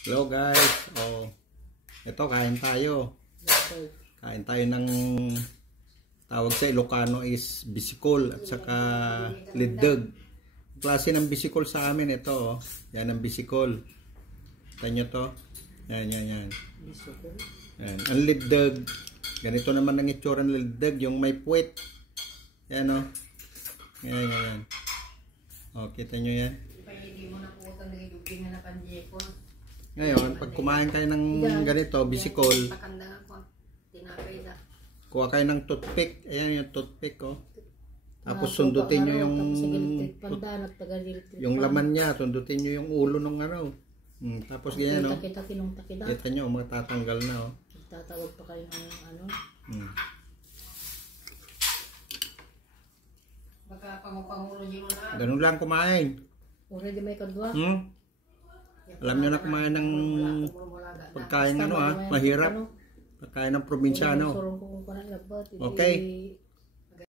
Hello guys. Oh, ito kain tayo. Kain tayo ng tawag sa Ilocano is bisikol at saka liddag. Klase ng bisikol sa amin ito. Oh. Yan ang bisikol. Kita nyo to? Yan. Yan. Ang liddag. Ganito naman ang itsura ng liddag. Yung may puwet. Yan o. Oh. Yan. O, kita nyo yan. Ngayon, pag kumain kayo ng ganito, bisikol, kuha kayo ng toothpick. Ayan yung toothpick, oh. Tapos sundutin nyo yung laman niya. Sundutin nyo yung ulo ng ano. Tapos ganyan, oh. Kita nyo, matatanggal na, oh. Tatawag pa kayo ng ano. Baka pangupangulo nyo na. Ganun lang kumain. Already may kadwa. Alam nyo na kumain ng pagkain ano, ha. Mahirap. Pagkain ng probinsyano. Okay.